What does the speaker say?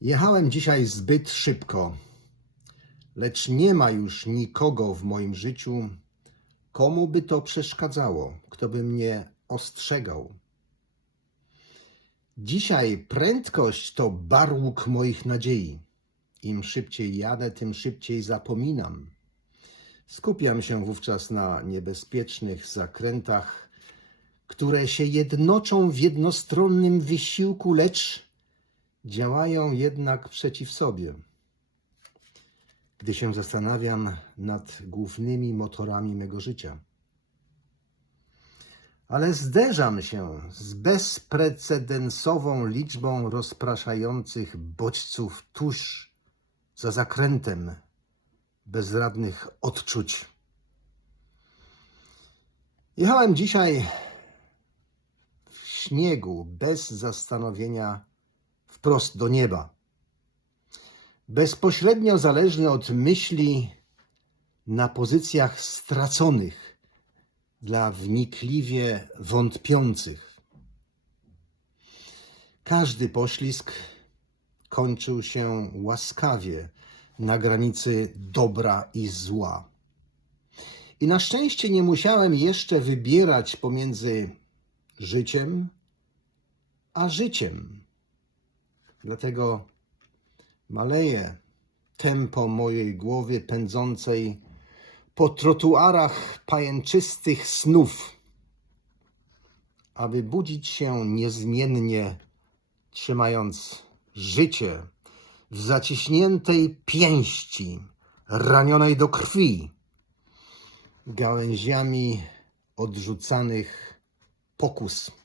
Jechałem dzisiaj zbyt szybko, lecz nie ma już nikogo w moim życiu, komu by to przeszkadzało, kto by mnie ostrzegał. Dzisiaj prędkość to barłuk moich nadziei. Im szybciej jadę, tym szybciej zapominam. Skupiam się wówczas na niebezpiecznych zakrętach, które się jednoczą w jednostronnym wysiłku, lecz działają jednak przeciw sobie. Gdy się zastanawiam nad głównymi motorami mego życia. Ale zderzam się z bezprecedensową liczbą rozpraszających bodźców tuż za zakrętem bezradnych odczuć. Jechałem dzisiaj w śniegu bez zastanowienia wprost do nieba. Bezpośrednio zależny od myśli na pozycjach straconych dla wnikliwie wątpiących. Każdy poślizg kończył się łaskawie na granicy dobra i zła. I na szczęście nie musiałem jeszcze wybierać pomiędzy życiem a życiem. Dlatego maleje tempo mojej głowy pędzącej po trotuarach pajęczystych snów, aby budzić się niezmiennie, trzymając życie w zaciśniętej pięści, ranionej do krwi, gałęziami odrzucanych pokus.